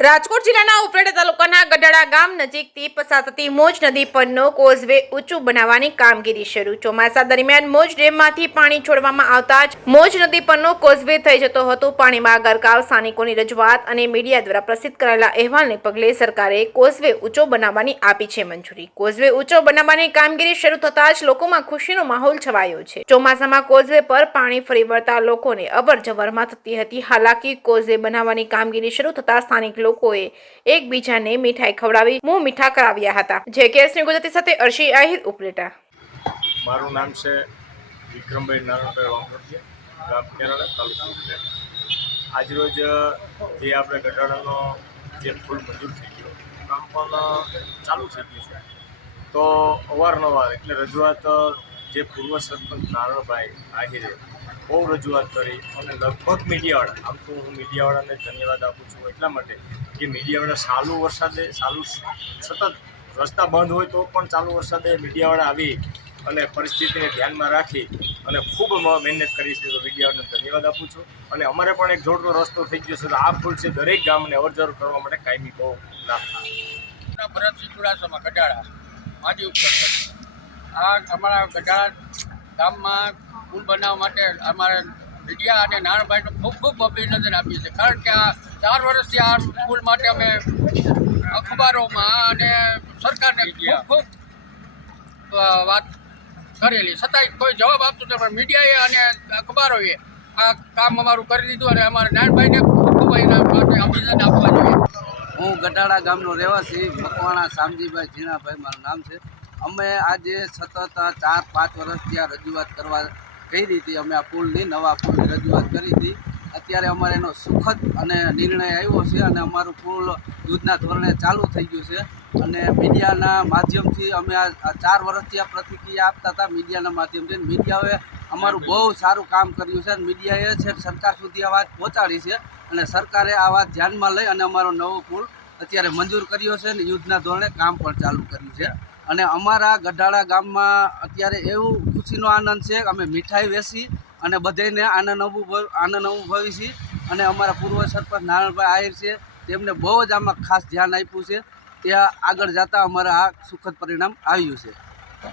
રાજકોટ જિલ્લાના ઉપલેટા તાલુકાના ગઢડા ગામ નજીકથી પસાર થતી મોજ નદી પરનો કોઝવે ઊંચું બનાવવાની કામગીરી શરૂ. ચોમાસા દરમિયાન મોજ ડેમમાંથી પાણી છોડવામાં આવતા જ મોજ નદી પરનો કોઝવે થઈ જતો હતો પાણીમાં ગરકાવ. સ્થાનિકોની રજૂઆત અને મીડિયા દ્વારા પ્રસિદ્ધ કરાયેલા અહેવાલને પગલે સરકારે કોઝવે ઊંચો બનાવવાની આપી છે મંજૂરી. કોઝવે ઊંચો બનાવવાની કામગીરી શરૂ થતાં જ લોકોમાં ખુશીનો માહોલ છવાયો છે. ચોમાસામાં કોઝવે પર પાણી ફરી વળતા લોકોને અવર જવરમાં થતી હતી હાલાકી. કોઝવે બનાવવાની કામગીરી શરૂ થતાં સ્થાનિક લોકોએ એકબીજાને મીઠાઈ ખવડાવી મોં મીઠા કરાવ્યા હતા. જેકેએસની ગુજરાતી સાથે અર્શી આહિર, ઉપલેટા. મારું નામ છે વિક્રમભાઈ નારાયણભાઈ વાંગોડિયા, ગામ કેરાળા, તાલુકો ઉપલેટા. આજરોજ જે આપણે ગઢડાનો જે પુલ મંજૂર થઈ ગયો, કામ પણ ચાલુ થઈ ગયું છે, તો અવારનવાર એટલે રજૂઆત જે પૂર્વ સરપંચ નારાયણભાઈ આહિરે બહુ રજૂઆત કરી અને લગભગ મીડિયાવાળા, આમ તો હું મીડિયાવાળાને ધન્યવાદ આપું છું એટલા માટે કે મીડિયાવાળા ચાલુ વરસાદે સતત રસ્તા બંધ હોય તો પણ ચાલુ વરસાદે મીડિયાવાળા આવી અને પરિસ્થિતિને ધ્યાનમાં રાખી અને ખૂબ મહેનત કરી છે. તો મીડિયાવાળાને ધન્યવાદ આપું છું. અને અમારે પણ એક જોડતો રસ્તો થઈ ગયો છે, તો આ પુલ છે દરેક ગામને અવરજવર કરવા માટે કાયમી બહુ લાભ થાય. ભરતસિંહ ચુડાસમા, ગઢડા, માજી ઉપસરપંચ. આ અમારા ગઢડા ગામમાં પુલ બનાવવા માટે અમારે મીડિયા અને નારાયણભાઈનું ખૂબ ખૂબ અભિનંદન આપીએ છીએ, કારણ કે આ 4 વર્ષથી આ પુલ માટે અમે અખબારોમાં અને સરકારને ખૂબ ખૂબ વાત કરેલી, છતાંય કોઈ જવાબ આપતું નથી. પણ મીડિયાએ અને અખબારોએ આ કામ અમારું કરી દીધું અને અમારા નારાયણભાઈને ખૂબ ખૂબ એના માટે અભિનંદન આપવા જોઈએ. હું ગઢડા ગામનો રહેવાસી મકવાણા શામજીભાઈ ઝીણાભાઈ મારું નામ છે. અમે આજે સતત 4-5 વર્ષથી આ રજૂઆત કરવા કહી હતી. અમે આ પુલની નવા પુલની રજૂઆત કરી હતી. અત્યારે અમારે એનો સુખદ અને નિર્ણય આવ્યો છે અને અમારું પુલ યુદ્ધના ધોરણે ચાલુ થઈ ગયું છે. અને મીડિયાના માધ્યમથી અમે આ 4 વર્ષથી આ પ્રતિક્રિયા આપતા હતા મીડિયાના માધ્યમથી. મીડિયાએ અમારું બહુ સારું કામ કર્યું છે અને મીડિયાએ છે સરકાર સુધી આ વાત પહોંચાડી છે અને સરકારે આ વાત ધ્યાનમાં લઈ અને અમારો નવો પુલ અત્યારે મંજૂર કર્યો છે અને યુદ્ધના ધોરણે કામ પણ ચાલુ કર્યું છે. અને અમારા ગઢડા ગામમાં અત્યારે એવું ખુશીનો આનંદ છે કે અમે મીઠાઈ વેચી અને બધાને આનંદ અનુભવી છીએ. અને અમારા પૂર્વ સરપંચ નારાયણભાઈ આહિર છે, તેમને બહુ જ આમાં ખાસ ધ્યાન આપ્યું છે. ત્યાં આગળ જતાં અમારા આ સુખદ પરિણામ આવ્યું છે.